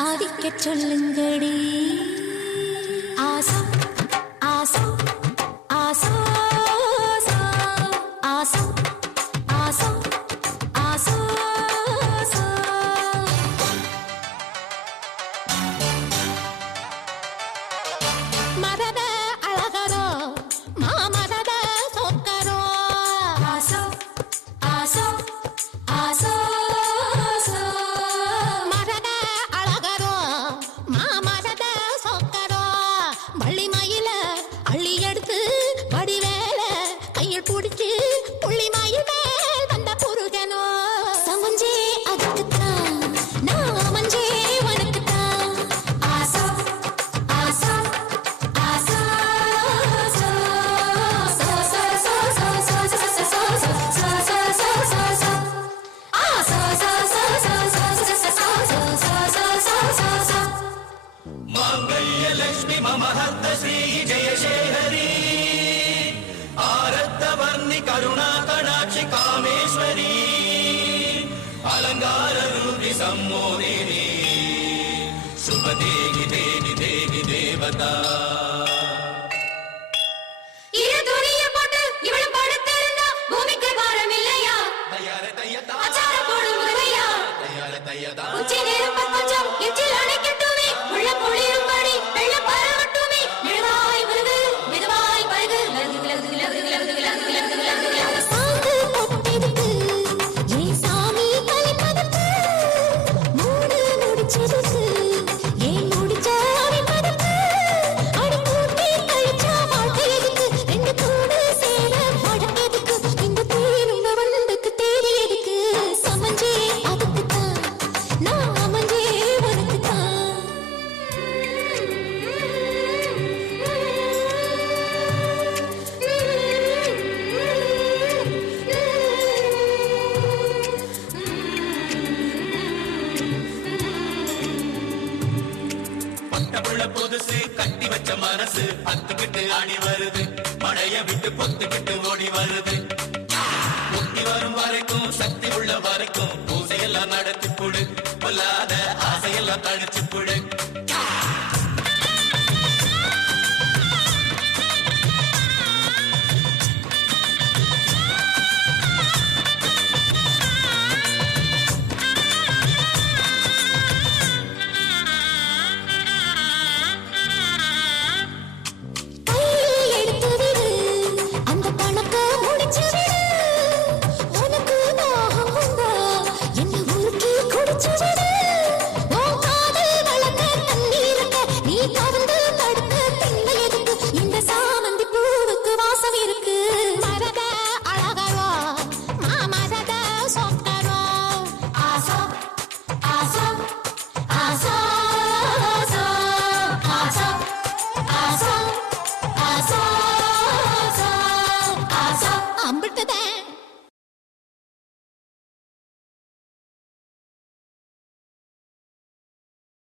சாதிக்க சொல்லுங்கடி ஆசா ஆசா ஆசா ஆசா ஆசா ஆசா மரத அழகரோ மாமரத சொக்கரோ ஆசா ஆசா ஆசா மரத அழகரோ மாமரத சொக்கரோ வள்ளி மயில அள்ளி எடுத்து வடிவேல கையில் பிடிச்சு புள்ளி மயில் மேல் வந்த புருகனோ சமஞ்சே அதுக்குத்தான் நான் மஞ்சே உனக்குத்தான் ஆசா ஆசா ஆசா लक्ष्मी मम हस्त श्री जय शेहरी आरत्तवर्णि करुणा कटाक्षि कामेश्वरी अलंकार रूपि सम्मोहिनी शुभ देवी देवी देवी देवता புதுசு கட்டி வச்ச மனசு பத்துக்கிட்டு ஆடி வருது மழைய விட்டு பொத்துக்கிட்டு ஓடி வருது முத்தி வரும் வரைக்கும் சக்தி உள்ள வரைக்கும் பூசையெல்லாம் நடத்தி கொடு பொல்லாத ஆசையெல்லாம் தடுச்சு